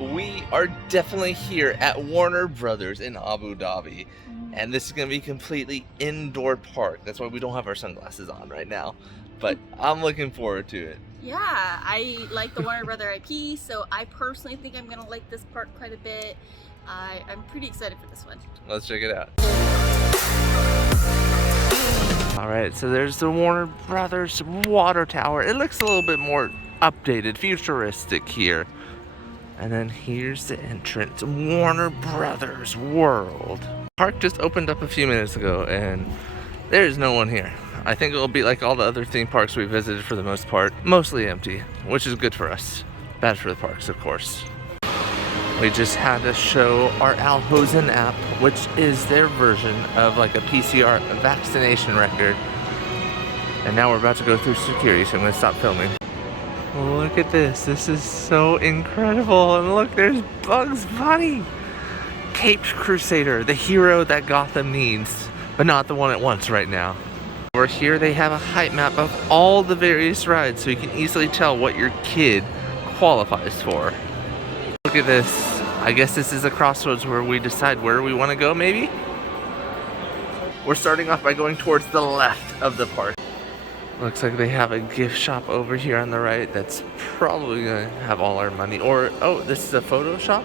We are definitely here at Warner Brothers in Abu Dhabi, and this is going to be a completely indoor park. That's why we don't have our sunglasses on right now, but I'm looking forward to it. Yeah, I like the Warner Brother IP, so I personally think I'm going to like this park quite a bit. I'm pretty excited for this one. Let's check it out. Alright, so there's the Warner Brothers water tower. It looks a little bit more updated, futuristic here. And then here's the entrance, Warner Brothers World. Park just opened up a few minutes ago and there's no one here. I think it'll be like all the other theme parks we visited for the most part, mostly empty, which is good for us. Bad for the parks, of course. We just had to show our Al Hosn app, which is their version of like a PCR vaccination record. And now we're about to go through security, so I'm gonna stop filming. Look at this. This is so incredible. And look, there's Bugs Bunny. Caped Crusader, the hero that Gotham needs, but not the one it wants right now. Over here, they have a height map of all the various rides, so you can easily tell what your kid qualifies for. Look at this. I guess this is a crossroads where we decide where we want to go, maybe? We're starting off by going towards the left of the park. Looks like they have a gift shop over here on the right that's probably gonna have all our money. Or, oh, this is a photo shop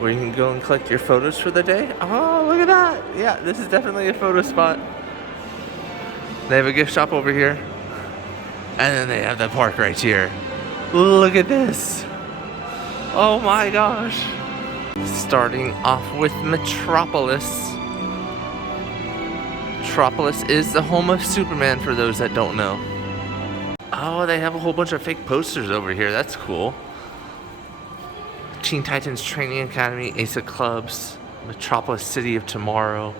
where you can go and collect your photos for the day. Oh, look at that. Yeah, this is definitely a photo spot. They have a gift shop over here. And then they have the park right here. Look at this. Oh my gosh. Starting off with Metropolis. Metropolis is the home of Superman for those that don't know. Oh, they have a whole bunch of fake posters over here. That's cool. Teen Titans Training Academy, Ace of Clubs, Metropolis City of Tomorrow.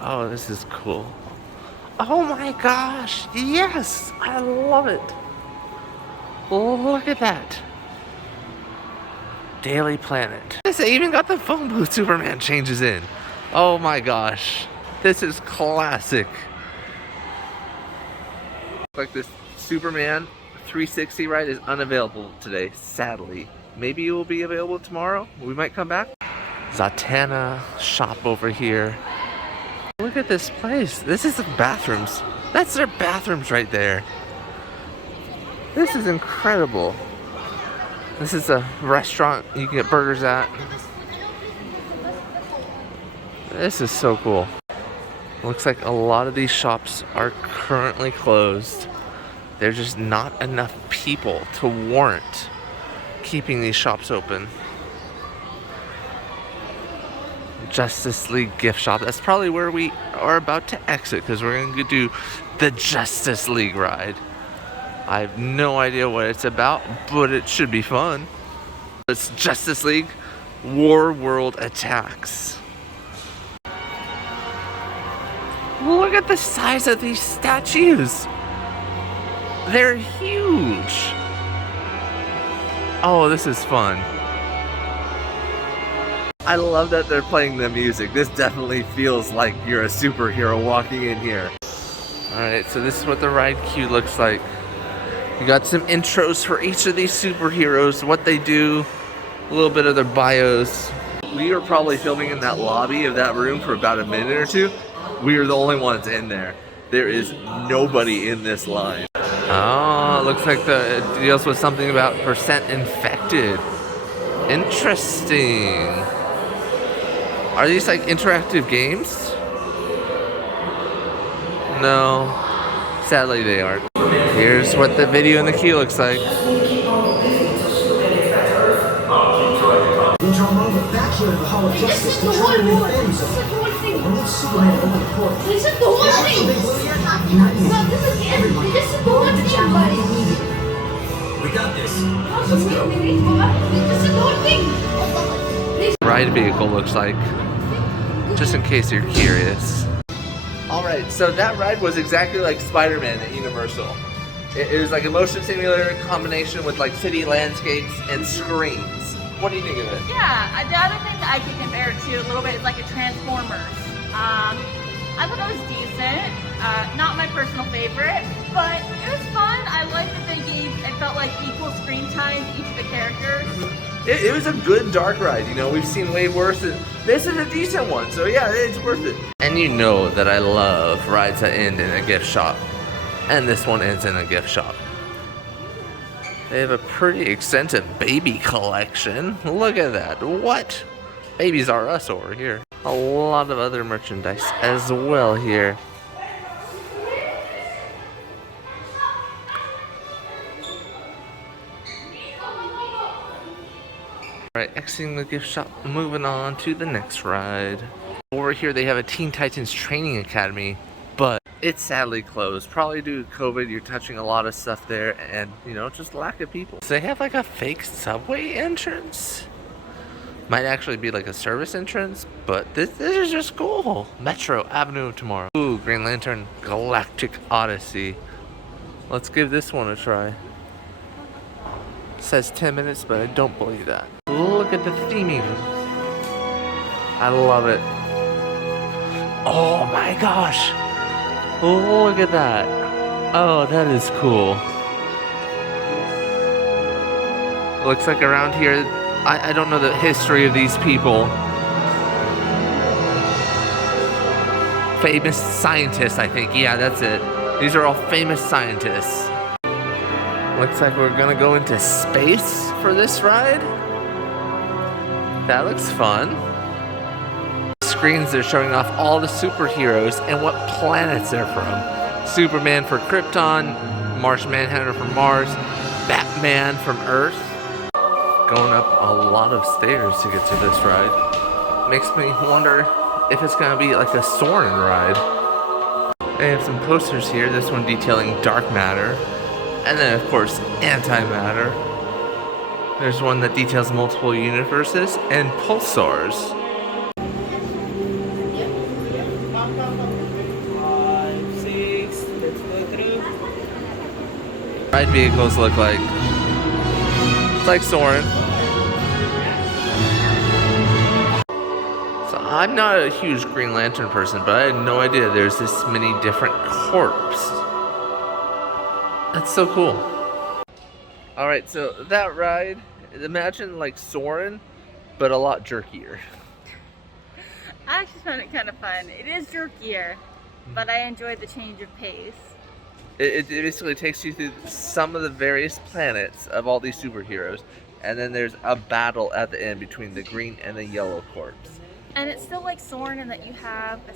Oh, this is cool. Oh my gosh, yes, I love it. Look at that. Daily Planet. They even got the phone booth Superman changes in. Oh my gosh. This is classic. Like this Superman 360 ride is unavailable today, sadly. Maybe it will be available tomorrow. We might come back. Zatanna shop over here. Look at this place. This is the bathrooms. That's their bathrooms right there. This is incredible. This is a restaurant you can get burgers at. This is so cool. Looks like a lot of these shops are currently closed. There's just not enough people to warrant keeping these shops open. Justice League gift shop. That's probably where we are about to exit because we're going to do the Justice League ride. I have no idea what it's about, but it should be fun. It's Justice League War World Attacks. Look at the size of these statues. They're huge. Oh, this is fun. I love that they're playing the music. This definitely feels like you're a superhero walking in here. Alright, so this is what the ride queue looks like. You got some intros for each of these superheroes, what they do, a little bit of their bios. We were probably filming in that lobby of that room for about a minute or two. We were the only ones in there. There is nobody in this line. Oh, looks like it deals with something about percent infected. Interesting. Are these like interactive games? No, sadly they aren't. Here's what the video in the queue looks like. Ride vehicle looks like, just in case you're curious. Alright, so that ride was exactly like Spider-Man at Universal. It was like a motion simulator combination with like city landscapes and screens. What do you think of it? Yeah, the other thing that I could compare it to a little bit is like a Transformers. I thought it was decent. Not my personal favorite, but it was fun. I like that they gave felt like equal screen time to each of the characters. It was a good dark ride, you know, we've seen way worse. This is a decent one, so yeah, it's worth it. And you know that I love rides that end in a gift shop. And this one ends in a gift shop. They have a pretty extensive baby collection. Look at that. What? Babies are us over here. A lot of other merchandise as well here. Alright, exiting the gift shop, moving on to the next ride. Over here they have a Teen Titans Training Academy, but it's sadly closed. Probably due to COVID, you're touching a lot of stuff there and, you know, just lack of people. So they have like a fake subway entrance. Might actually be like a service entrance, but this is just cool. Metro Avenue of Tomorrow. Ooh, Green Lantern Galactic Odyssey. Let's give this one a try. It says 10 minutes, but I don't believe that. Look at the theming. I love it. Oh my gosh. Look at that. Oh, that is cool. Looks like around here, I don't know the history of these people. Famous scientists, I think. Yeah, that's it. These are all famous scientists. Looks like we're gonna go into space for this ride. That looks fun. Screens, they're showing off all the superheroes and what planets they're from. Superman for Krypton, Martian Manhunter from Mars, Batman from Earth. Going up a lot of stairs to get to this ride. Makes me wonder if it's gonna be like a Soarin' ride. They have some posters here, this one detailing dark matter. And then of course, antimatter. There's one that details multiple universes and pulsars. 5, 6, let's go through. Ride vehicles look like, it's like Soarin'. So I'm not a huge Green Lantern person, but I had no idea there's this many different corps. That's so cool. Alright, so that ride, imagine like Soarin', but a lot jerkier. I actually found it kind of fun. It is jerkier, but I enjoyed the change of pace. It basically takes you through some of the various planets of all these superheroes, and then there's a battle at the end between the green and the yellow corps. And it's still like Soarin' in that you have a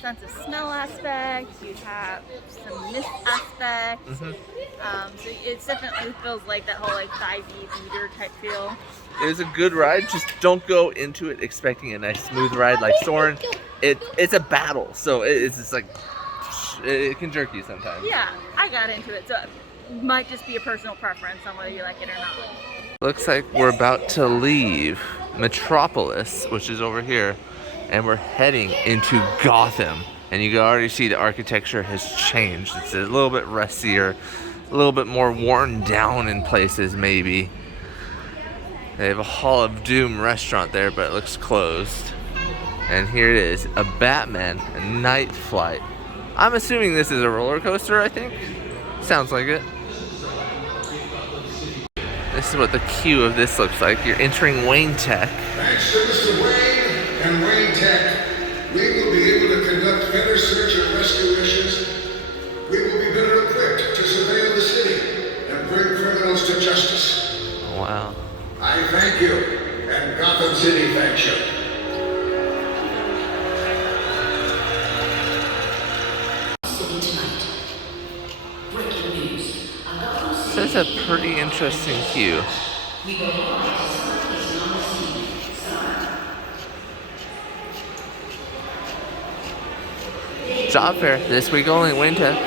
sense of smell aspect, you have some mist aspect. So it definitely feels like that whole like 5e meter type feel. It was a good ride, just don't go into it expecting a nice smooth ride like Soarin'. It's a battle, so it's just like, it can jerk you sometimes. Yeah, I got into it, so it might just be a personal preference on whether you like it or not. Looks like we're about to leave Metropolis, which is over here, and we're heading into Gotham. And you can already see the architecture has changed. It's a little bit rustier, a little bit more worn down in places maybe. They have a Hall of Doom restaurant there, but it looks closed. And here it is, a Batman Night Flight. I'm assuming this is a roller coaster, I think. Sounds like it. This is what the queue of this looks like. You're entering Wayne Tech. Thanks to Mr. Wayne and Wayne Tech, we will be able to conduct better search and rescue missions. We will be better equipped to surveil the city and bring criminals to justice. Wow. I thank you, and Gotham City thanks you. This is a pretty interesting queue. Job fair this week only, Wayne Tech.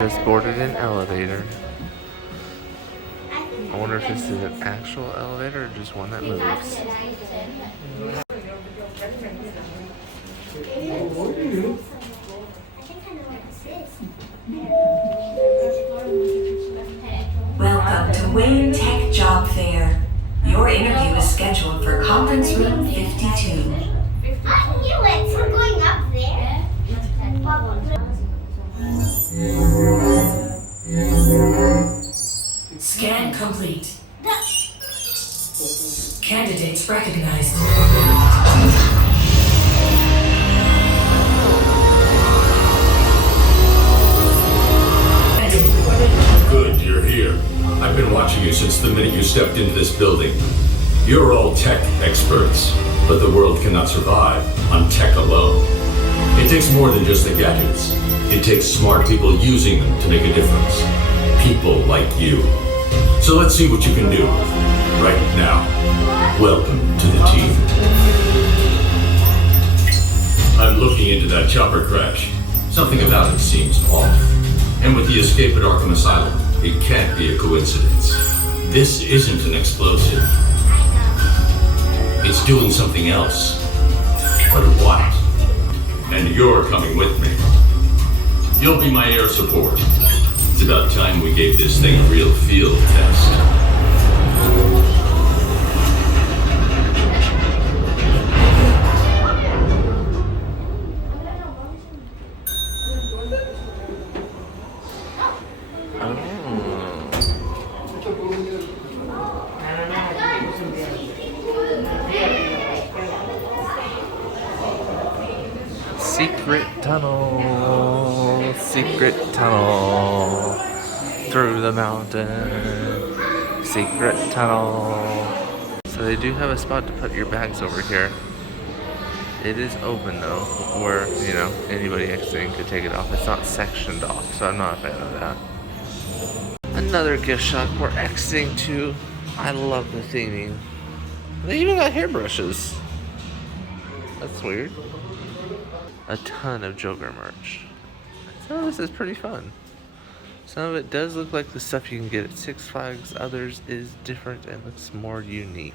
Just boarded an elevator. I wonder if this is an actual elevator or just one that moves. I think I know what this is. Welcome to Wayne Tech Job Fair. Your interview is scheduled for conference room 52. I knew it! We're going up there. Scan complete. Candidates recognized. Good, you're here. I've been watching you since the minute you stepped into this building. You're all tech experts, but the world cannot survive on tech alone. It takes more than just the gadgets. It takes smart people using them to make a difference. People like you. So let's see what you can do right now. Welcome to the team. I'm looking into that chopper crash. Something about it seems off. And with the escape at Arkham Asylum, it can't be a coincidence. This isn't an explosive. It's doing something else. But what? And you're coming with me. You'll be my air support. It's about time we gave this thing a real field test. Secret tunnel through the mountain. Secret tunnel. So they do have a spot to put your bags over here. It is open though, where, you know, anybody exiting could take it off. It's not sectioned off, so I'm not a fan of that. Another gift shop we're exiting to. I love the theming. They even got hairbrushes. That's weird. A ton of Joker merch. So this is pretty fun. Some of it does look like the stuff you can get at Six Flags. Others is different and looks more unique.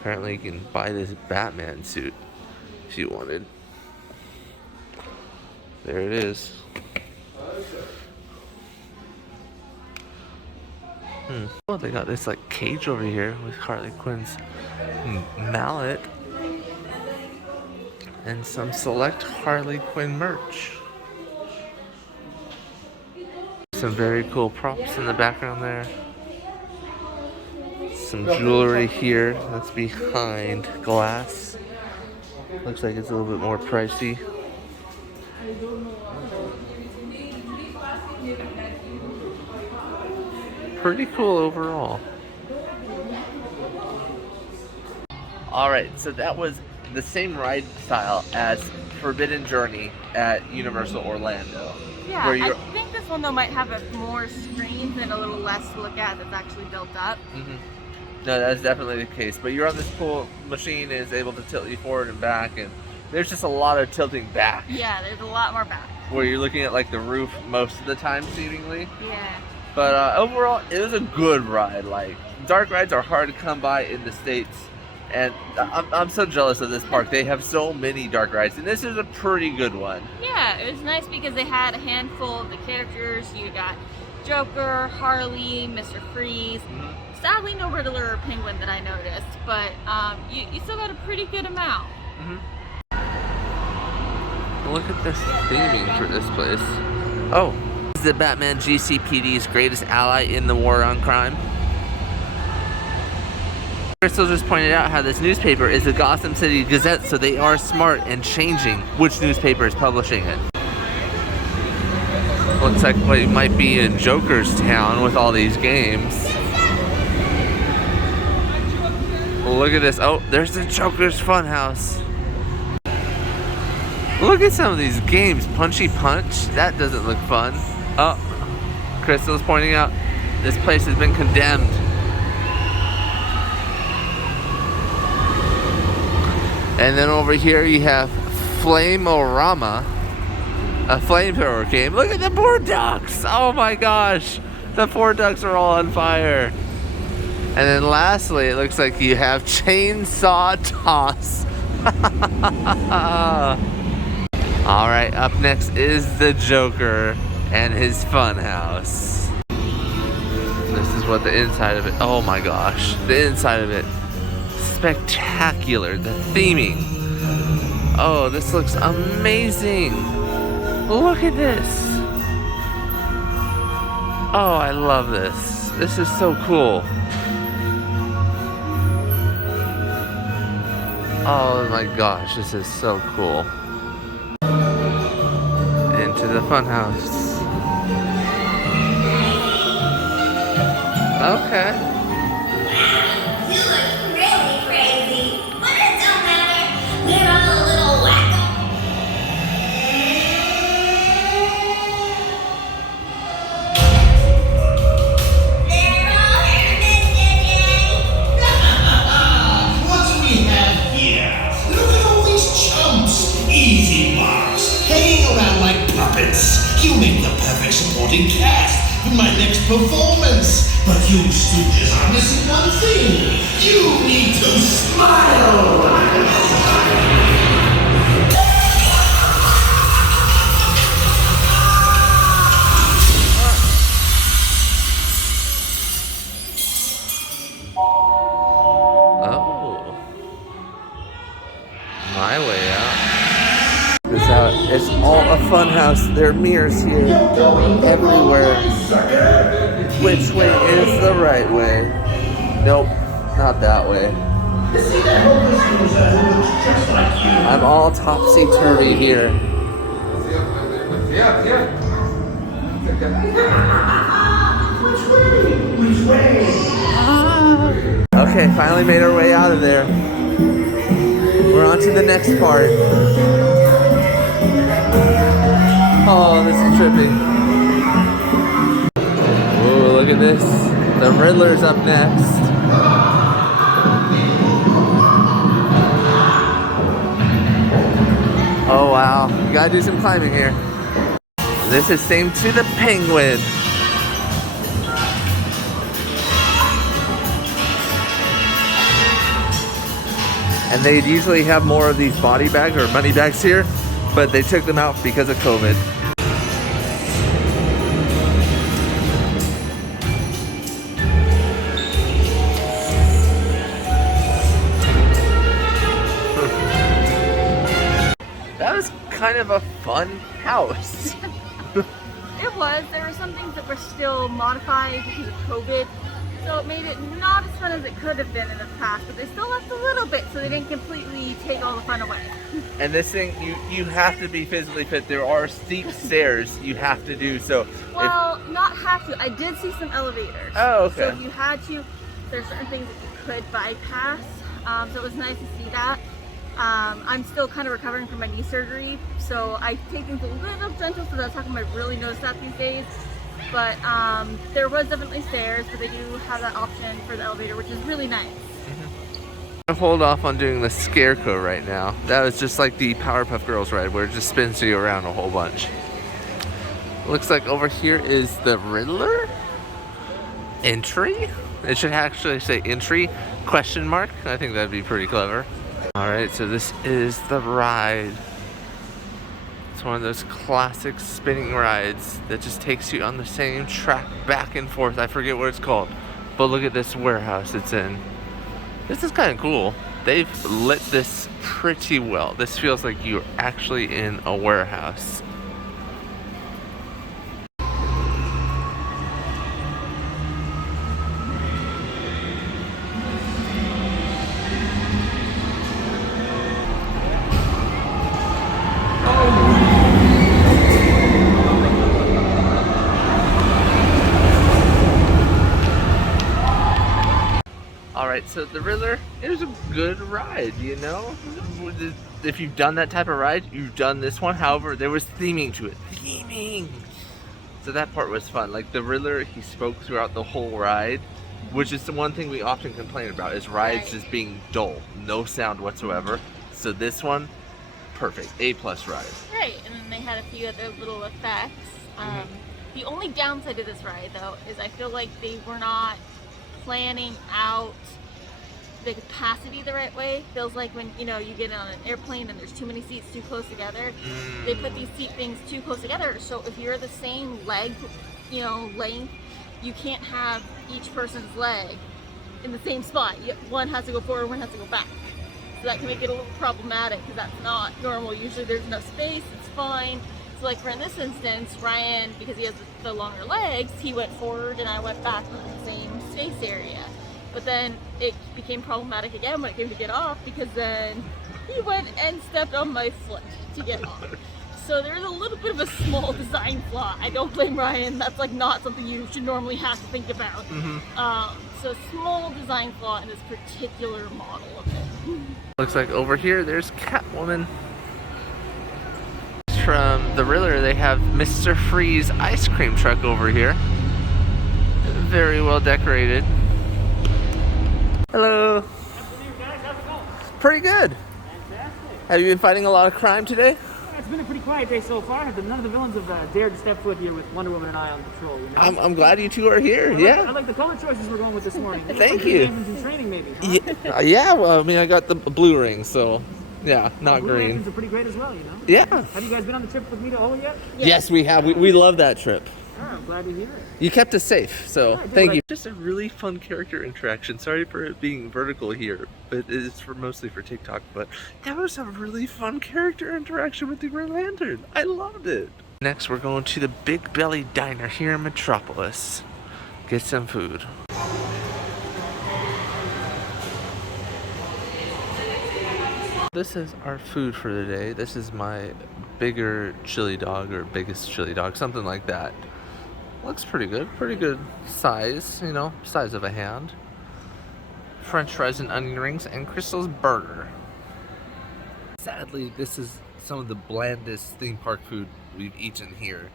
Apparently you can buy this Batman suit if you wanted. There it is. Well, they got this like cage over here with Harley Quinn's mallet and some select Harley Quinn merch. Some very cool props in the background there. Some jewelry here that's behind glass. Looks like it's a little bit more pricey. Pretty cool overall. Alright, so that was the same ride style as Forbidden Journey at Universal Orlando. Yeah, where I you're, think this one though might have more screens and a little less to look at that's actually built up. No, that's definitely the case. But you're on this cool machine, is able to tilt you forward and back, and there's just a lot of tilting back. Yeah, there's a lot more back. Where you're looking at like the roof most of the time, seemingly. Yeah. But overall, it was a good ride. Like, dark rides are hard to come by in the States. And I'm so jealous of this park. They have so many dark rides, and this is a pretty good one. Yeah, it was nice because they had a handful of the characters. You got Joker, Harley, Mr. Freeze. Sadly, no Riddler or Penguin that I noticed, but you still got a pretty good amount. Look at this theming for this place. Oh, this is the Batman GCPD's greatest ally in the war on crime. Crystal just pointed out how this newspaper is the Gotham City Gazette, so they are smart and changing which newspaper is publishing it. Looks like we might be in Joker's town with all these games. Look at this. Oh, there's the Joker's Funhouse. Look at some of these games. Punchy Punch? That doesn't look fun. Oh, Crystal's pointing out this place has been condemned. And then over here you have Flame-O-Rama, a flamethrower game. Look at the poor ducks! Oh my gosh! The poor ducks are all on fire. And then lastly, it looks like you have Chainsaw Toss. Alright, up next is the Joker. and his fun house. This is what the inside of it, oh my gosh, the inside of it, spectacular, the theming. Oh, this looks amazing. Look at this. Oh, I love this. This is so cool. Oh my gosh, this is so cool. Into the funhouse. Okay. You look really crazy, but it don't matter. We're all a little wacko. They're all here, Mr. J. What do we have here? Look at all these chumps. Easy marks. Hanging around like puppets. You make the perfect supporting cast in my next performance. But you stooges are missing one thing. You need to smile. Oh. My way out. This out. It's all a fun house. There are mirrors here everywhere. Which way is the right way? Nope, not that way. I'm all topsy-turvy here. Okay, finally made our way out of there. We're on to the next part. Oh, this is trippy. Ooh, look at this. The Riddler's up next. Oh wow, you gotta do some climbing here. This is same to the Penguin. And they usually have more of these body bags or money bags here, but they took them out because of COVID. That was kind of a fun house. It was. There were some things that were still modified because of COVID, so it made it not as fun as it could have been in the past, but they still left a little bit so they didn't completely take all the fun away. And this thing, you have to be physically fit. There are steep stairs you have to do, so. Well, not have to. I did see some elevators. Oh, okay. So if you had to, there's certain things that you could bypass, so it was nice to see that. I'm still kind of recovering from my knee surgery, so I take things a little gentle, so that's how come I really notice that these days. But there was definitely stairs, but they do have that option for the elevator, which is really nice. I'm gonna hold off on doing the Scarecrow right now. That was just like the Powerpuff Girls ride where it just spins you around a whole bunch. Looks like over here is the Riddler entry. It should actually say entry question mark. I think that'd be pretty clever. All right, so this is the ride. It's one of those classic spinning rides that just takes you on the same track back and forth. I forget what it's called, but look at this warehouse it's in. This is kind of cool. They've lit this pretty well. This feels like you're actually in a warehouse. Alright, so the Riddler, it was a good ride, you know? If you've done that type of ride, you've done this one. However, there was theming to it. Theming! So that part was fun. Like the Riddler, he spoke throughout the whole ride, which is the one thing we often complain about, is rides just being dull. No sound whatsoever. So this one, perfect. A+ ride. Right, and then they had a few other little effects. The only downside to this ride, though, is I feel like they were not planning out the capacity the right way. Feels like when, you know, you get on an airplane and there's too many seats too close together. They put these seat things too close together, so if you're the same leg, you know, length, you can't have each person's leg in the same spot. One has to go forward, one has to go back. So that can make it a little problematic because that's not normal. Usually there's enough space, it's fine. So like for in this instance, Ryan, because he has the longer legs, he went forward and I went back in the same space area. But then it became problematic again when it came to get off, because then he went and stepped on my foot to get off. So there's a little bit of a small design flaw. I don't blame Ryan. That's like not something you should normally have to think about. So small design flaw in this particular model of it. Looks like over here there's Catwoman. From the Riddler, they have Mr. Freeze ice cream truck over here. Very well decorated. Hello. Pretty good. Fantastic. Have you been fighting a lot of crime today? It's been a pretty quiet day so far. None of the villains have dared to step foot here with Wonder Woman and I on patrol. You know? I'm glad you two are here. I like the color choices we're going with this morning. Thank you. In training, maybe. Huh? Yeah, well, I mean, I got the blue ring, so yeah, not Blue green. Lanterns are pretty great as well, you know. Yeah. Have you guys been on the trip with me to Ola yet? Yes, we have. We love that trip. Oh, I'm glad to hear it. You kept us safe, so Yeah, I did thank what you. Just a really fun character interaction. Sorry for it being vertical here, but it's mostly for TikTok. But that was a really fun character interaction with the Green Lantern. I loved it. Next, we're going to the Big Belly Diner here in Metropolis. Get some food. This is our food for the day. This is my bigger chili dog, or biggest chili dog, something like that. Looks pretty good size, you know, size of a hand. French fries and onion rings, and Crystal's burger. Sadly, this is some of the blandest theme park food we've eaten here.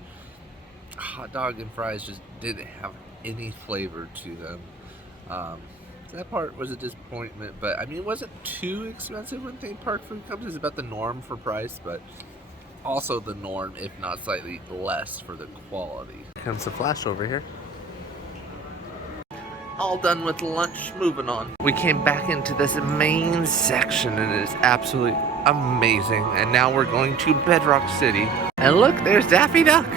Hot dog and fries just didn't have any flavor to them. That part was a disappointment, but I mean, it wasn't too expensive when theme park food comes. It's about the norm for price, but also the norm, if not slightly less, for the quality. Comes the Flash over here. All done with lunch, moving on. We came back into this main section and it is absolutely amazing. And now we're going to Bedrock City. And look, there's Daffy Duck.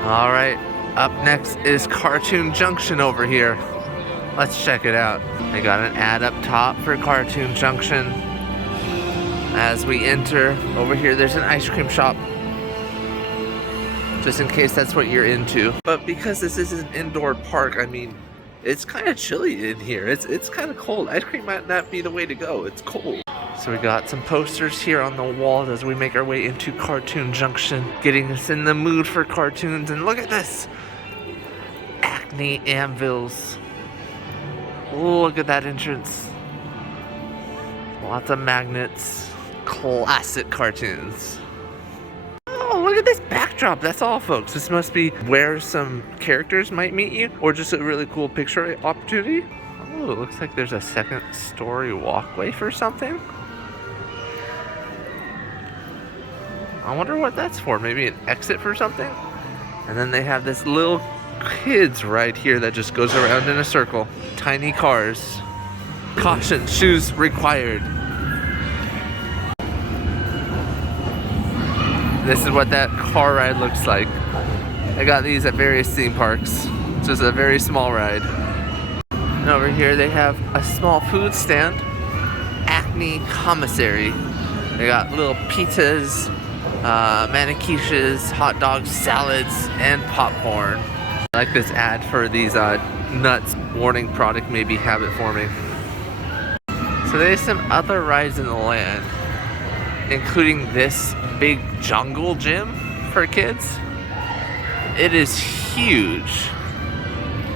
All right, up next is Cartoon Junction over here. Let's check it out. They got an ad up top for Cartoon Junction. As we enter, over here there's an ice cream shop. Just in case that's what you're into. But because this is an indoor park, I mean, it's kind of chilly in here. It's kind of cold. Ice cream might not be the way to go. It's cold. So we got some posters here on the walls as we make our way into Cartoon Junction, getting us in the mood for cartoons. And look at this! Acme anvils. Look at that entrance. Lots of magnets. Classic cartoons. Oh, look at this backdrop. That's all, folks. This must be where some characters might meet you, or just a really cool picture opportunity. Oh, it looks like there's a second story walkway for something. I wonder what that's for. Maybe an exit for something? And then they have this little kids ride here that just goes around in a circle. Tiny cars. Caution, shoes required. This is what that car ride looks like. I got these at various theme parks. It's just a very small ride. And over here they have a small food stand. Acme Commissary. They got little pizzas, maniquiches, hot dogs, salads, and popcorn. I like this ad for these nuts. Warning, product may be habit forming. So there's some other rides in the land, including this big jungle gym for kids. It is huge.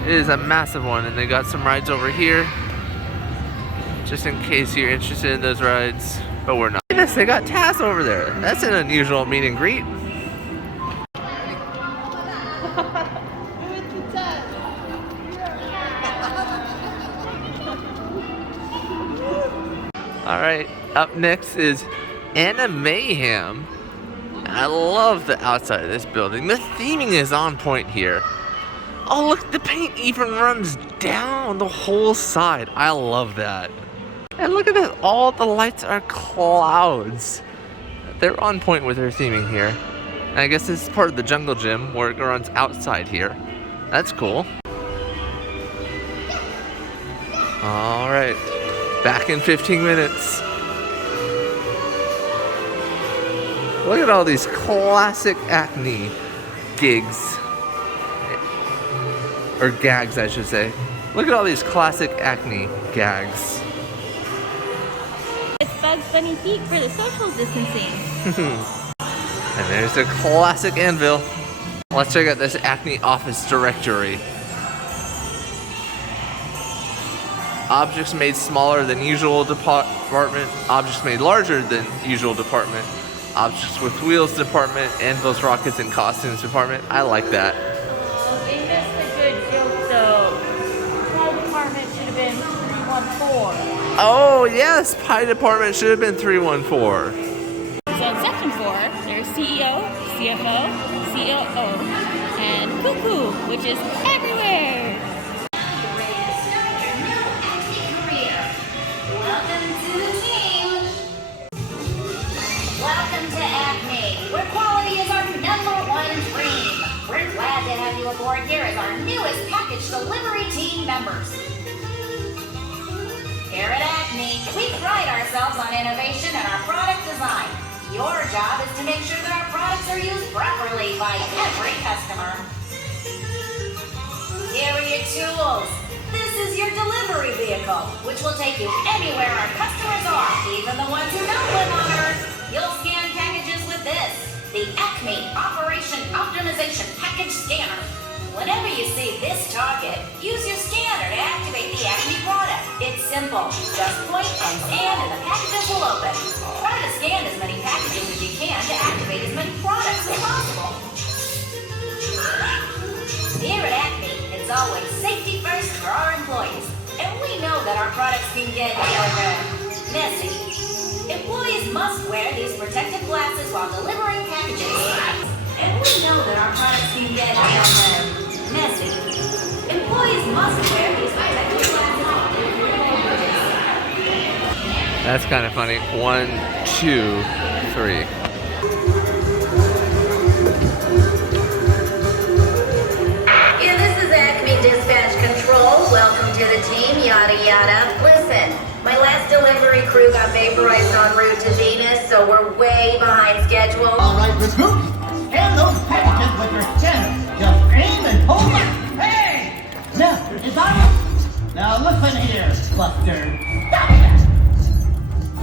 It is a massive one, and they got some rides over here, just in case you're interested in those rides, but we're not. Look at this, they got Taz over there. That's an unusual meet and greet. All right, up next is Animayhem. I love the outside of this building. The theming is on point here. Oh, look, the paint even runs down the whole side. I love that. And look at this, all the lights are clouds. They're on point with their theming here. And I guess this is part of the jungle gym where it runs outside here. That's cool. All right, back in 15 minutes. Look at all these classic Acme gigs. Or gags, I should say. Look at all these classic Acme gags. It's Bugs Bunny feet for the social distancing. And there's the classic anvil. Let's check out this Acme office directory. Objects made smaller than usual department. Objects made larger than usual department. Objects with wheels department. Anvils, rockets, and costumes department. I like that. Oh, they missed a good joke though. Pie department should have been 314. Oh yes, pie department should have been 314. So in section 4, there's CEO, CFO, COO, and Cuckoo, which is everywhere. Welcome to the team. Welcome to Acme, where quality is our #1 dream. We're glad to have you aboard here as our newest package delivery team members. Here at Acme, we pride ourselves on innovation and our product design. Your job is to make sure that our products are used properly by every customer. Here are your tools. This is your delivery vehicle, which will take you anywhere our customers are, even the ones who don't live on Earth. You'll scan packages with this, the Acme Operation Optimization Package Scanner. Whenever you see this target, use your scanner to activate the Acme product. It's simple. Just point and scan and the packages will open. Try to scan as many packages as you can to activate as many products as possible. Here at Acme, it's always safety first for our employees. And we know that our products can get messy. Employees must wear these protective glasses while delivering packages. And we know that our products can get messy. Employees must wear these protective glasses while delivering packages. That's kind of funny. 1, 2, 3. Yeah, this is Acme Dispatch Control. Welcome to the team, yada yada. Listen, my last delivery crew got vaporized en route to Venus, so we're way behind schedule. All right, recruit. Scan those packages with your scanner. Just aim and hold up. Hey! Now, is that it? Now listen here, Buster. Stop that!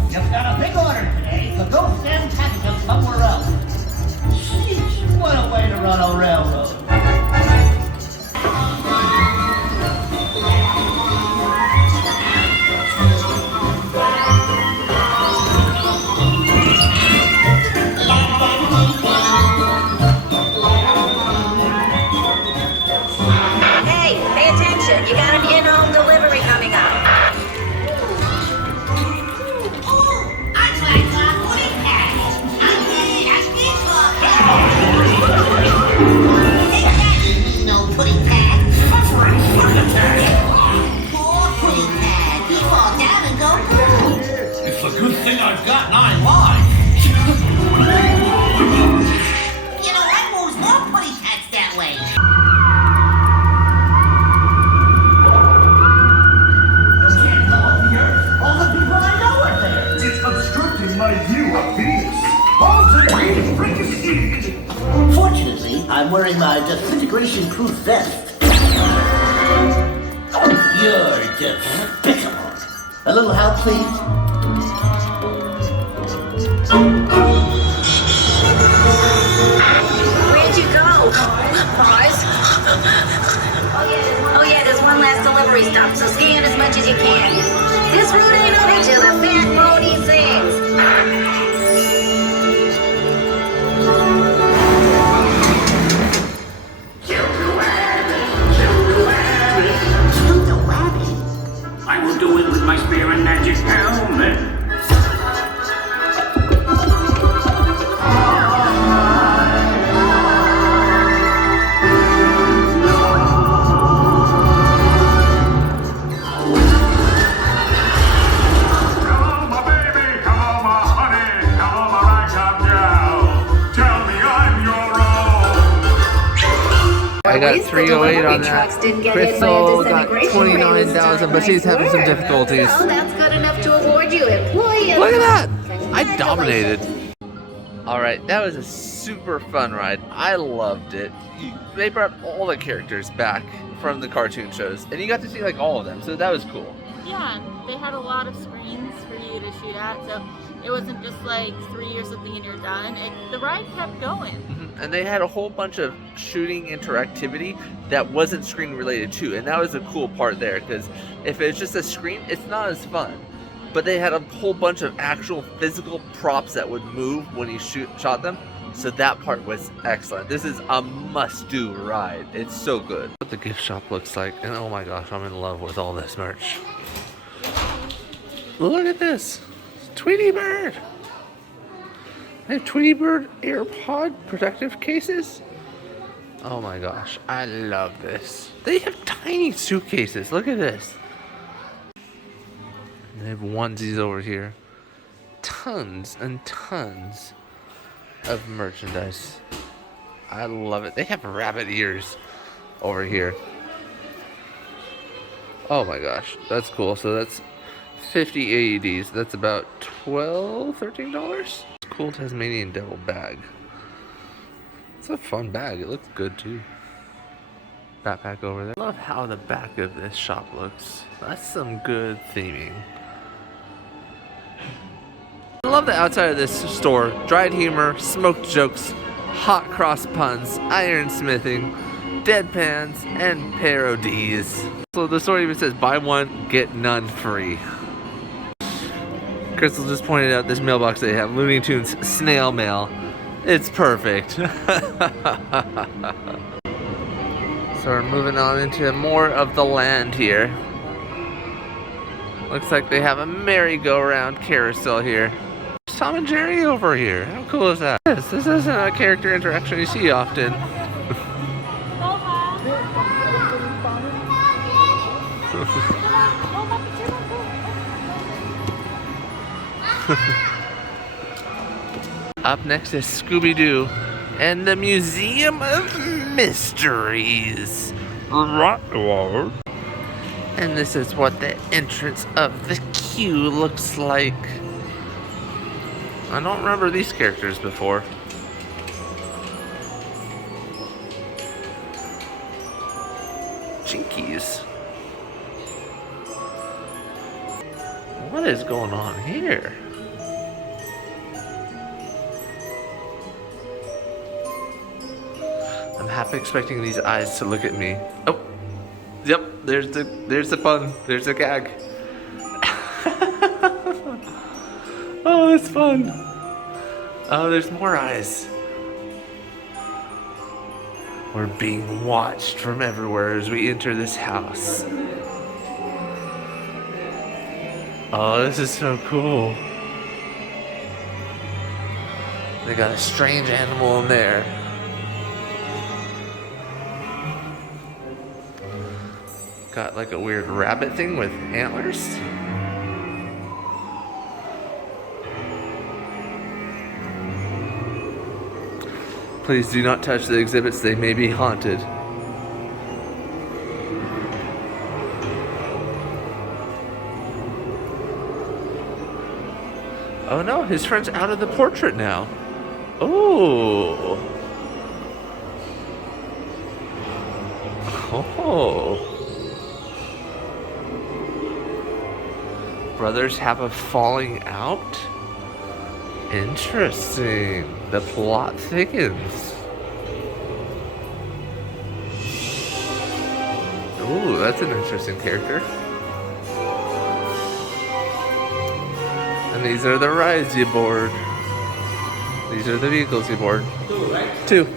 You've got a big order today, so go send packages somewhere else. Sheesh, what a way to run a railroad. Hey, pay attention. You got an in-home delivery coming up. No pudding pad. Poor pudding pad. You fall down and go boom. It's a good thing I've got 9 lives. You know, that moves more pudding pads that way. All the people I know are there. It's obstructing my view of Venus. Alter frequency. Fortunately, I'm wearing my disintegration-proof vest. You're despicable. A little help, please? Where'd you go? Pause. Oh yeah, there's one last delivery stop, so scan as much as you can. This route ain't over till the fat pony sings. I will do it with my spear and magic helmet. I got least the 308 delivery on that. trucks didn't get hit by a Crystal got disintegration ray this 29,000, time. but she's having some Nice work. difficulties. So that's good enough to award you employee of Look the at that! month. I dominated. Alright, that was a super fun ride. I loved it. They brought all the characters back from the cartoon shows, and you got to see like all of them, so that was cool. Yeah, and they had a lot of screens for you to shoot at, so it wasn't just like 3 or something and you're done. The ride kept going. And they had a whole bunch of shooting interactivity that wasn't screen related too, and that was a cool part there, because if it's just a screen, it's not as fun. But they had a whole bunch of actual physical props that would move when you shot them, so that part was excellent. This is a must-do ride. It's so good. What the gift shop looks like, and oh my gosh, I'm in love with all this merch. Look at this, Tweety Bird. They have Tweety Bird AirPod protective cases. Oh my gosh, I love this. They have tiny suitcases. Look at this. They have onesies over here. Tons and tons of merchandise. I love it. They have rabbit ears over here. Oh my gosh, that's cool. So that's 50 AEDs. That's about $12, $13. Cool Tasmanian Devil bag. It's a fun bag. It looks good too. Backpack over there. I love how the back of this shop looks. That's some good theming. I love the outside of this store. Dried humor, smoked jokes, hot cross puns, iron smithing, deadpans, and parodies. So the store even says buy one, get none free. Crystal just pointed out this mailbox they have, Looney Tunes snail mail. It's perfect. So we're moving on into more of the land here. Looks like they have a merry-go-round carousel here. There's Tom and Jerry over here. How cool is that? This isn't a character interaction you see often. Up next is Scooby-Doo and the Museum of Mysteries. And this is what the entrance of the queue looks like. I don't remember these characters before. Jinkies. What is going on here? I'm half expecting these eyes to look at me. Oh, yep. There's the pun. There's the gag. Oh, that's fun. Oh, there's more eyes. We're being watched from everywhere as we enter this house. Oh, this is so cool. They got a strange animal in there. Got like a weird rabbit thing with antlers. Please do not touch the exhibits, they may be haunted. Oh no, his friend's out of the portrait now. Oh. Oh. Brothers have a falling out? Interesting. The plot thickens. Ooh, that's an interesting character. And these are the rides you board. These are the vehicles you board. 2, right? 2.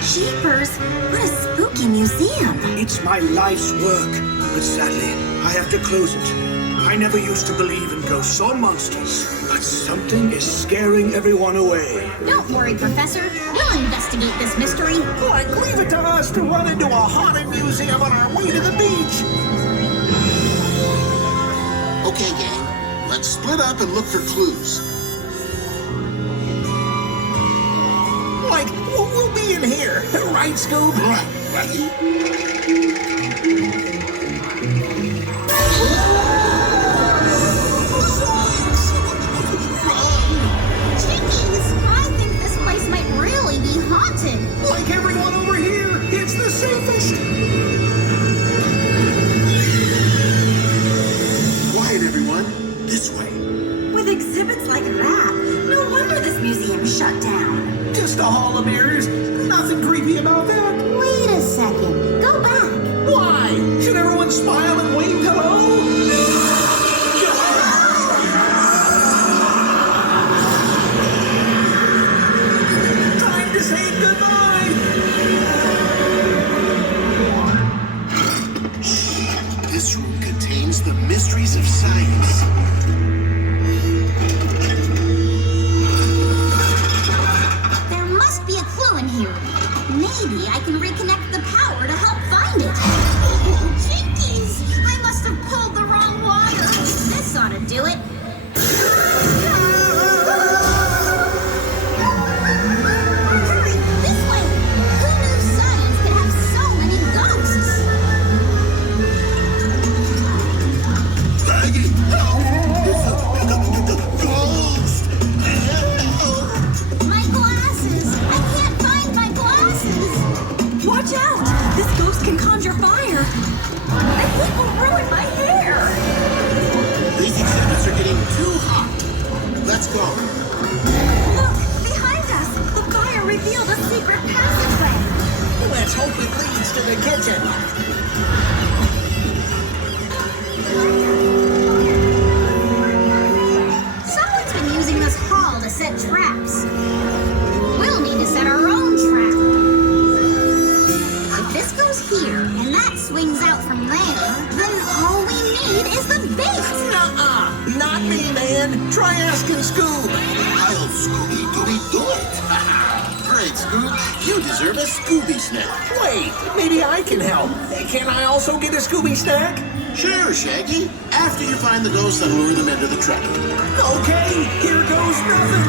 Jeepers, what a spooky museum. It's my life's work, but sadly, I have to close it. I never used to believe in ghosts or monsters, but something is scaring everyone away. Don't worry, Professor. We'll investigate this mystery. Why, leave it to us to run into a haunted museum on our way to the beach. Okay, gang, let's split up and look for clues. Like, we'll be in here, right, Scoob? Right. Chickies, I think this place might really be haunted. Like everyone over here, it's the safest. Quiet, everyone. This way. With exhibits like that, no wonder this museum's shut down. Just a hall of mirrors. Nothing creepy about that. Wait a second. Go back. Why? Should everyone smile and wave hello? Time to say goodbye. This room contains the mysteries of science. There must be a clue in here. Maybe I can reconnect the power to help find it. Jinkies! I must have pulled the wrong wire. This ought to do it. Hurry, this way! Who knew science could have so many ghosts? Maggie, help! It's a ghost! Help! My glasses! I can't find my glasses! Watch out! This ghost can conjure fire. I think we'll ruin my hair. These exhibits are getting too hot. Let's go. Look, behind us, the fire revealed a secret passageway. Let's hope it leads to the kitchen. Someone's been using this hall to set traps. We'll need to set our own trap. If this goes here and that swings out from there, then all we need is the bait. Nuh-uh. Not me, man. Try asking Scoob. I'll Scooby-Dooby-Doo it. Great, Scoob. You deserve a Scooby snack. Wait, maybe I can help. Can I also get a Scooby snack? Sure, Shaggy. After you find the ghosts and lure them into the trap. Okay, here goes nothing.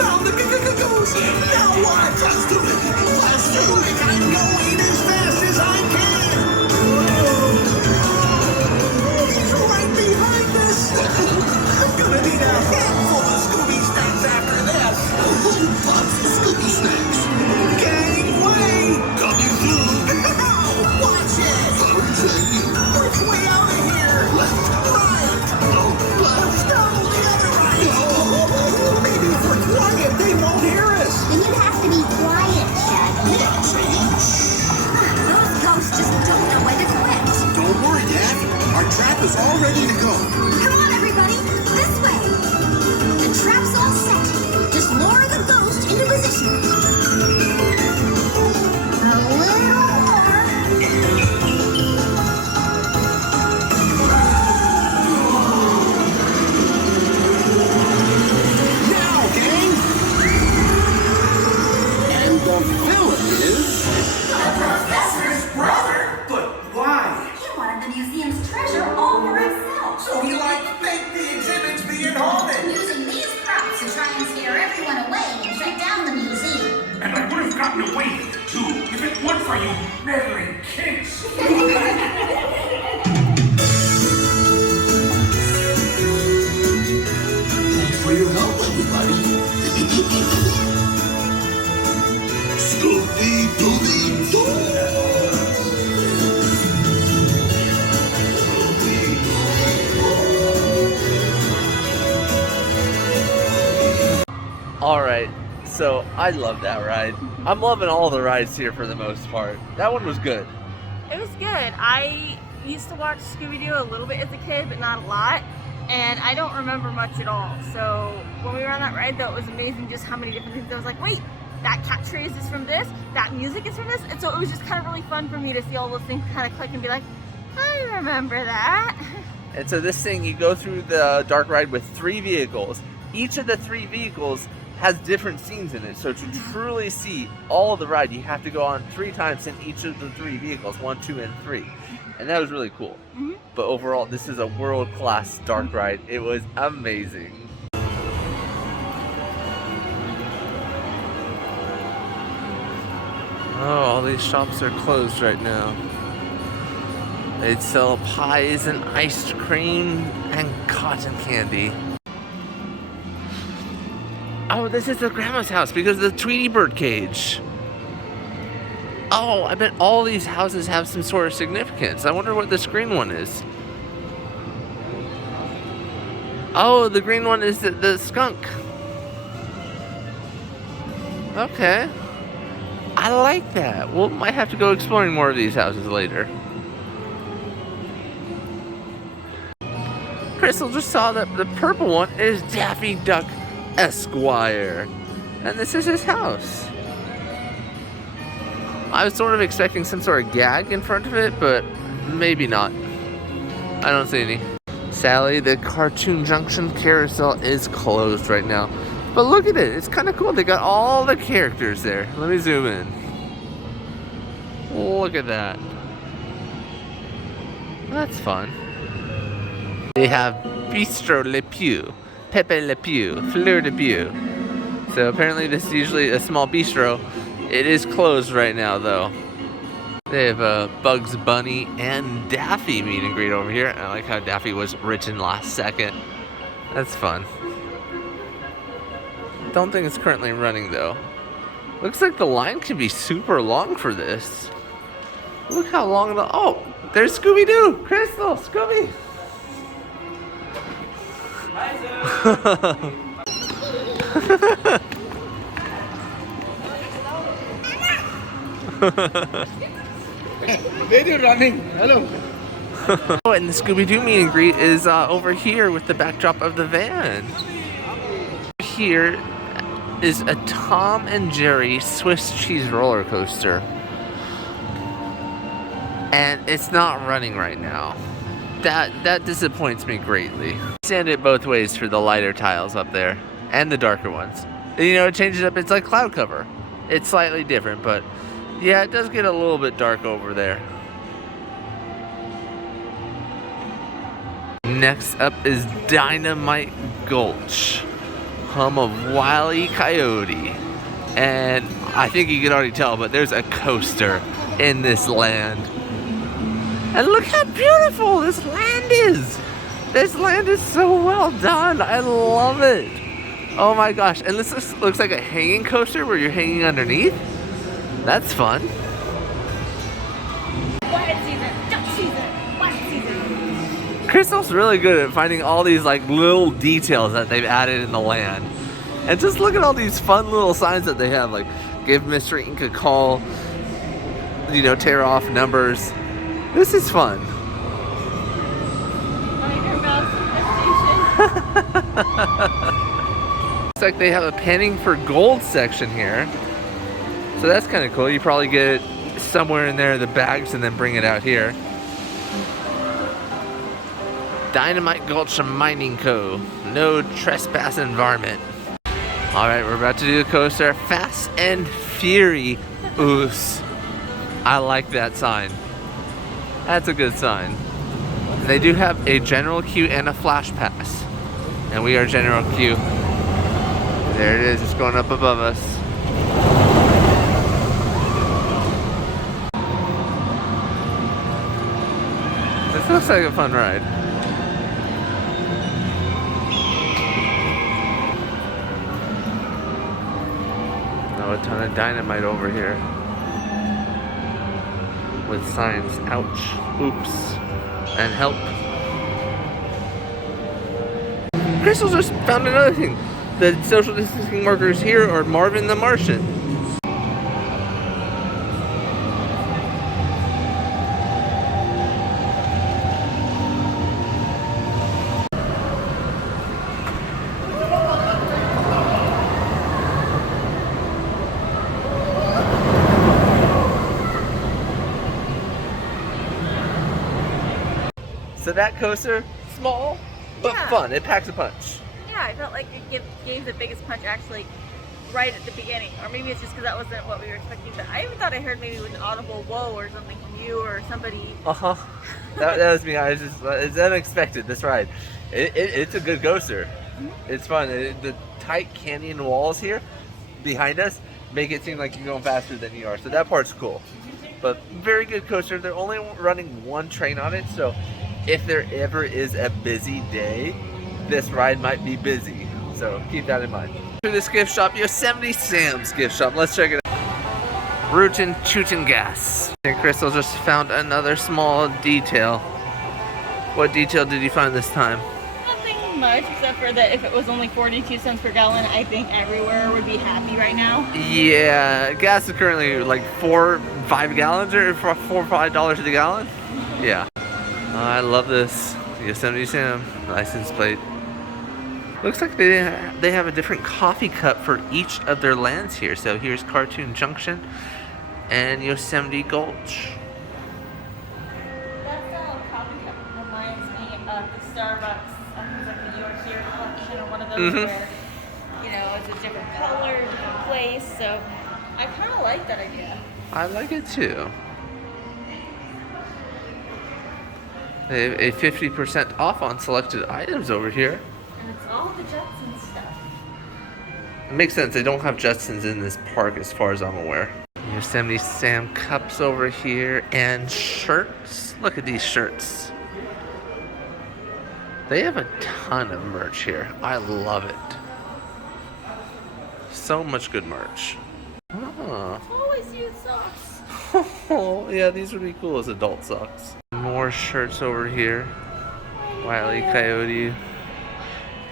Found the ghost. Now what? Let's do it. Let's do it. I'm going as fast as I can. He's right behind us. I'm gonna need a handful of Scooby snacks after that. Lots of Scooby snacks. Gangway. Coming through. Watch it. Shaggy. Which way out of here? Left. Right. No, left. No, the other right. Maybe if we're quiet, they won't hear us. Then you have to be quiet, Shaggy. Yeah, Shaggy. Those ghosts just don't know when to quit. Don't worry, Dad. Our trap is all ready to go. Come on, everybody. This way. The trap's all set. Just lure the ghost into position. A little more. Now, gang. And the villain is... The professor's brother. But why? He wanted the museum's treasure all for himself. So he make the exhibits being haunted. Using these props to try and scare everyone away and shut down the museum. And I would have gotten away with it too if it weren't for you meddling kids. Thanks for your help, everybody. Alright, so I love that ride. I'm loving all the rides here for the most part. That one was good. It was good. I used to watch Scooby-Doo a little bit as a kid, but not a lot. And I don't remember much at all. So when we were on that ride, though, it was amazing just how many different things. I was like, wait, that catchphrase is from this, that music is from this. And so it was just kind of really fun for me to see all those things kind of click and be like, I remember that. And so this thing, you go through the dark ride with 3 vehicles. Each of the 3 vehicles has different scenes in it. So to truly see all of the ride, you have to go on 3 times in each of the 3 vehicles, 1, 2, and 3. And that was really cool. But overall, this is a world-class dark ride. It was amazing. Oh, all these shops are closed right now. They sell pies and ice cream and cotton candy. Oh, this is the grandma's house because of the Tweety Bird cage. Oh, I bet all these houses have some sort of significance. I wonder what this green one is. Oh, the green one is the skunk. Okay. I like that. We'll might have to go exploring more of these houses later. Crystal just saw that the purple one is Daffy Duck Esquire. And this is his house. I was sort of expecting some sort of gag in front of it, but maybe not. I don't see any. Sadly, the Cartoon Junction carousel is closed right now. But look at it, it's kind of cool. They got all the characters there. Let me zoom in. Look at that. That's fun. They have Bistro Le Pew, Pepe Le Pew, Fleur de Pew. So apparently this is usually a small bistro. It is closed right now though. They have a Bugs Bunny and Daffy meet and greet over here. I like how Daffy was written last second. That's fun. Don't think it's currently running though. Looks like the line can be super long for this. Look how long the, oh, there's Scooby-Doo! Crystal, Scooby! Where are you running? Hello. Oh, and the Scooby-Doo meet and greet is over here with the backdrop of the van. Here is a Tom and Jerry Swiss cheese roller coaster. And it's not running right now. That disappoints me greatly. Sand it both ways for the lighter tiles up there and the darker ones. And, you know, it changes up. It's like cloud cover. It's slightly different, but yeah, it does get a little bit dark over there. Next up is Dynamite Gulch, home of Wile E. Coyote. And I think you can already tell, but there's a coaster in this land. And look how beautiful this land is. This land is so well done. I love it. Oh my gosh. And this looks like a hanging coaster where you're hanging underneath. That's fun. Wet season, duck season, wet season. Crystal's really good at finding all these like little details that they've added in the land. And just look at all these fun little signs that they have, like give Mr. Ink a call, you know, tear off numbers. This is fun. Looks like they have a panning for gold section here. So that's kind of cool. You probably get it somewhere in there, the bags, and then bring it out here. Dynamite Gulch Mining Co. No trespass environment. All right, we're about to do the coaster. Fast and Furious. I like that sign. That's a good sign. They do have a general queue and a flash pass. And we are general queue. There it is, it's going up above us. This looks like a fun ride. Oh, a ton of dynamite over here. With signs, ouch, oops, and help. Crystal just found another thing. The social distancing markers here are Marvin the Martian. So that coaster, small, but Yeah. fun. It packs a punch. Yeah, I felt like it gave the biggest punch actually right at the beginning, or maybe it's just because that wasn't what we were expecting. But I even thought I heard maybe it was an audible "whoa" or something from you or somebody. That was me. I was just, it's unexpected, this ride. It's a good coaster. It's fun. The tight canyon walls here behind us make it seem like you're going faster than you are. So that part's cool. But very good coaster. They're only running one train on it. So if there ever is a busy day, this ride might be busy. So keep that in mind. To this gift shop, Yosemite Sam's gift shop. Let's check it out. Rootin' Tootin' Gas. And Crystal just found another small detail. What detail did you find this time? Nothing much, except for that if it was only 42 cents per gallon, I think everywhere would be happy right now. Yeah, gas is currently like $5 gallons or $4 or $5 a gallon. Yeah. I love this Yosemite Sam license plate. Looks like they have a different coffee cup for each of their lands here. So here's Cartoon Junction and Yosemite Gulch. That coffee cup reminds me of the Starbucks, I think it's like the New York Here collection or one of those where, you know, it's a different color, different place. So I kind of like that idea. I like it too. They have a 50% off on selected items over here. And it's all the Jetsons stuff. It makes sense. They don't have Jetsons in this park as far as I'm aware. Yosemite Sam cups over here and shirts. Look at these shirts. They have a ton of merch here. I love it. So much good merch. Oh. Always use socks. Oh, yeah, these would be cool as adult socks. More shirts over here. Wile E. Coyote.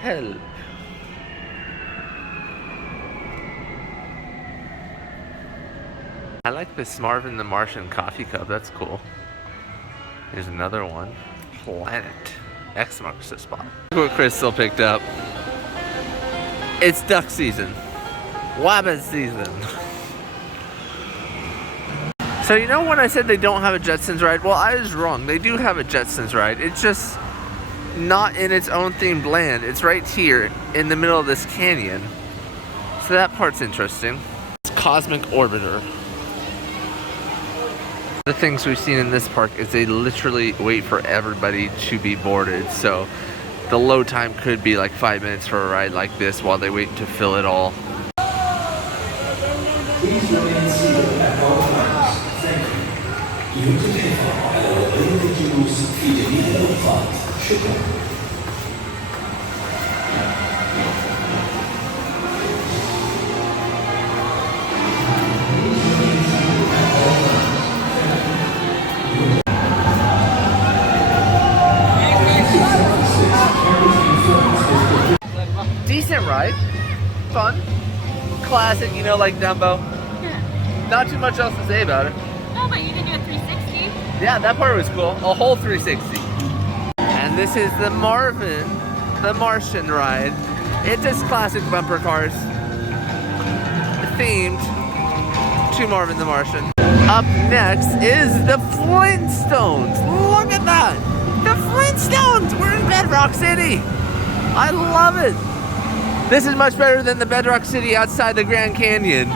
Help. I like this Marvin the Martian coffee cup. That's cool. Here's another one. Planet. X marks the spot. Look what Crystal picked up. It's duck season. Wabbit season. So you know when I said they don't have a Jetsons ride? Well, I was wrong. They do have a Jetsons ride. It's just not in its own themed land. It's right here in the middle of this canyon. So that part's interesting. It's Cosmic Orbiter. The things we've seen in this park is they literally wait for everybody to be boarded. So the load time could be like 5 minutes for a ride like this while they wait to fill it all. Please remain seated at all times. Thank you. I will introduce Fidelino Fund Sugar. Decent ride. Fun. Classic, you know, like Dumbo. Yeah. Not too much else to say about it. No, but you can do a 360. Yeah, that part was cool. A whole 360. And this is the Marvin the Martian ride. It's just classic bumper cars. Themed to Marvin the Martian. Up next is the Flintstones. Look at that. The Flintstones. We're in Bedrock City. I love it. This is much better than the Bedrock City outside the Grand Canyon.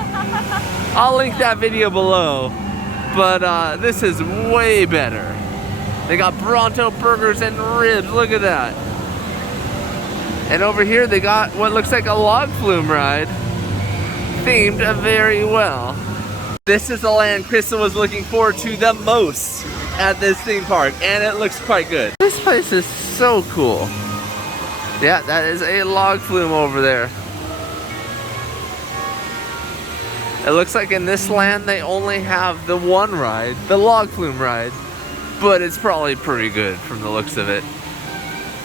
I'll link that video below. But this is way better. They got Bronto burgers and ribs. Look at that. And over here they got what looks like a log flume ride. Themed very well. This is the land Crystal was looking forward to the most at this theme park. And it looks quite good. This place is so cool. Yeah, that is a log flume over there. It looks like in this land they only have the one ride, the log flume ride, but it's probably pretty good from the looks of it.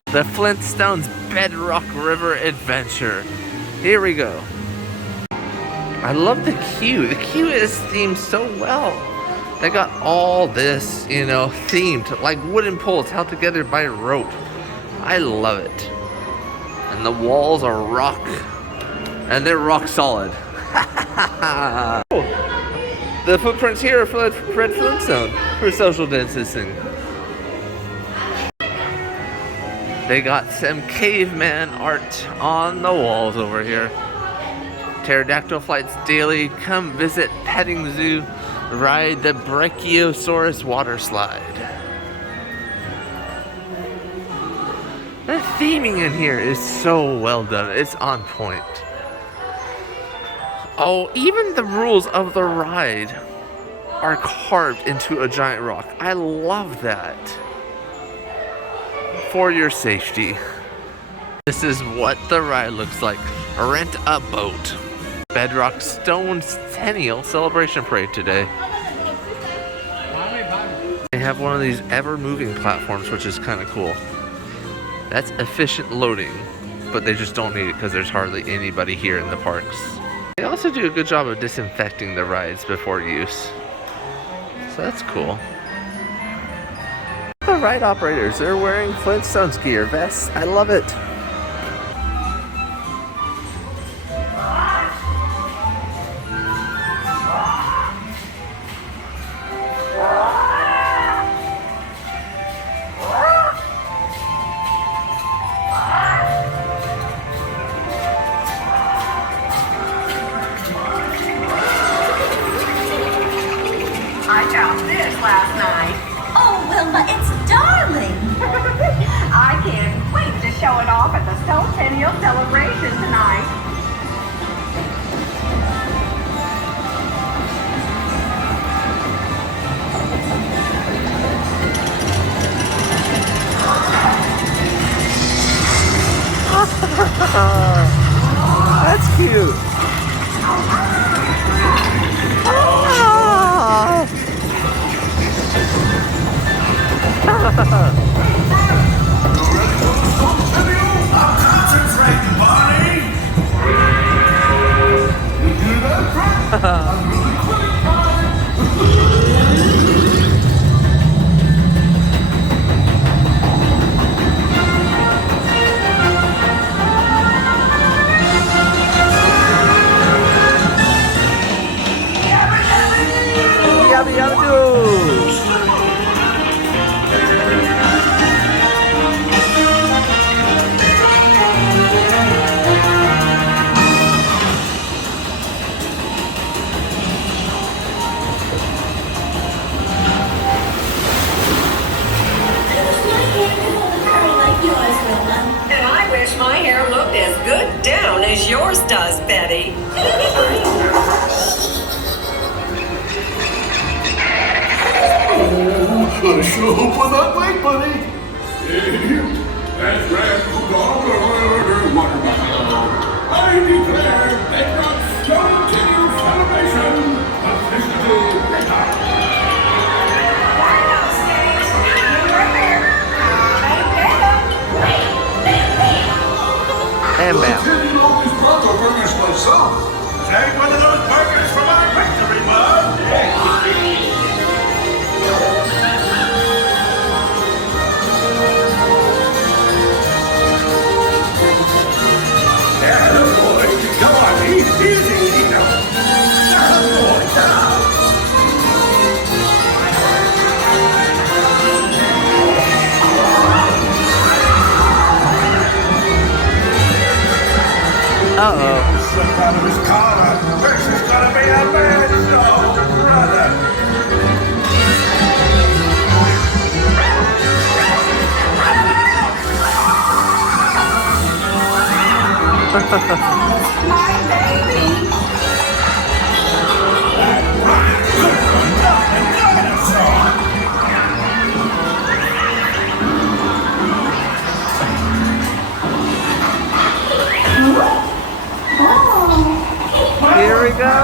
The Flintstones Bedrock River Adventure. Here we go. I love the queue. The queue is themed so well. They got all this, you know, themed, like wooden poles held together by rope. I love it. And the walls are rock, and they're rock solid. The footprints here are for Fred Flintstone for social distancing. They got some caveman art on the walls over here. pterodactyl flights daily. Come visit Petting Zoo. Ride the Brachiosaurus water slide. The theming in here is so well done. It's on point. Oh, even the rules of the ride are carved into a giant rock. I love that. For your safety. This is what the ride looks like. Rent a boat. Bedrock Stone Centennial Celebration Parade today. They have one of these ever-moving platforms, which is kind of cool. That's efficient loading, but they just don't need it because there's hardly anybody here in the parks. They also do a good job of disinfecting the rides before use. So that's cool. The ride operators, they're wearing Flintstones gear, vests. I love it. I found this last night. Oh, Wilma, it's darling. I can't wait to show it off at the Centennial celebration tonight. That's cute. Concentrate, Barney! You hear that, Frank? I'm really quick, Yabba yabba doo! And I wish my hair looked as good down as yours does, Betty. I sure hope we're not late, buddy. That's right, water buffalo. I declare Bedrock Stone Centennial Celebration officially retired. And bam. Continue all these Bronco burgers myself. Take one of those burgers for my victory, bud. Yeah, boy. Come on, easy now. Boy, Uh-oh. Slip out of his collar. This is gonna be a bad show, brother. My baby. Here we go.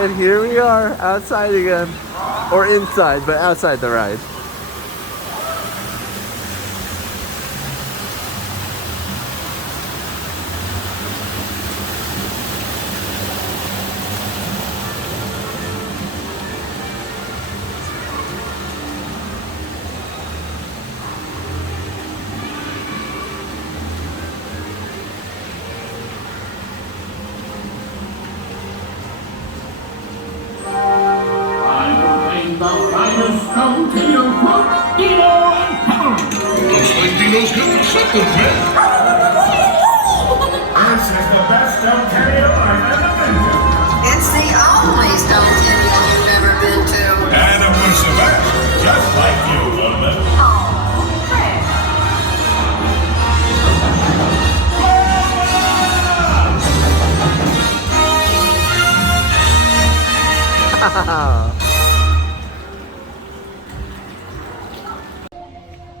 And here we are outside again, or inside, but outside the ride. the finest stone to your foot, Dino and Pepper. Looks like Dino's good for something, man. This is the best stone tenio I've ever been to. It's the only stone tenio you've ever been to. And it was the best, just like you, woman.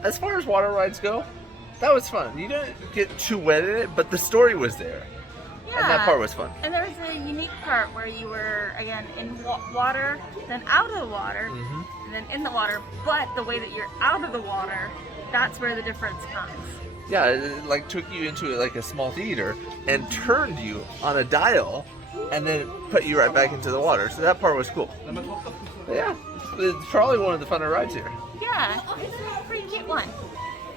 As far as water rides go, that was fun. You didn't get too wet in it, but the story was there. Yeah. And that part was fun. And there was a unique part where you were, again, in water, then out of the water, and then in the water. But the way that you're out of the water, that's where the difference comes. Yeah, it like took you into like a small theater and turned you on a dial and then put you right back into the water. So that part was cool. But yeah, it's probably one of the funner rides here. Yeah, it's a pretty cute one.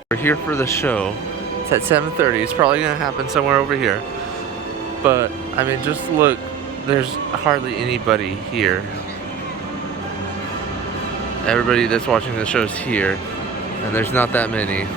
We're here for the show. It's at 7:30. It's probably gonna happen somewhere over here. But I mean, just look. There's hardly anybody here. Everybody that's watching the show's here, and there's not that many.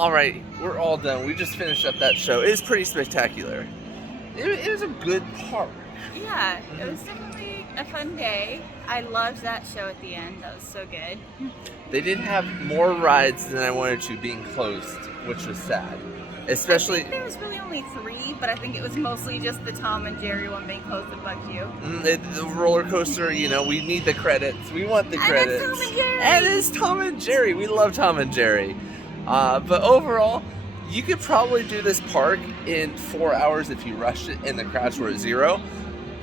All right, we're all done. We just finished up that show. It was pretty spectacular. It was a good park. Yeah, it was definitely a fun day. I loved that show at the end. That was so good. They did have more rides than I wanted to being closed, which was sad. Especially, I think there was really only 3, but I think it was mostly just the Tom and Jerry one being closed that bugged you. The roller coaster, you know, we need the credits. We want the credits. And it's Tom and Jerry. And it's Tom and Jerry. We love Tom and Jerry. But overall, you could probably do this park in 4 hours if you rushed it and the crowds were at 0.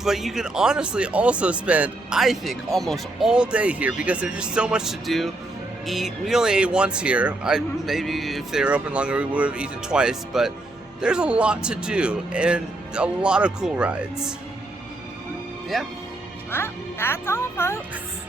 But you could honestly also spend, I think, almost all day here because there's just so much to do. Eat. We only ate once here. Maybe if they were open longer, we would have eaten twice. But there's a lot to do and a lot of cool rides. Yeah. Well, that's all, folks.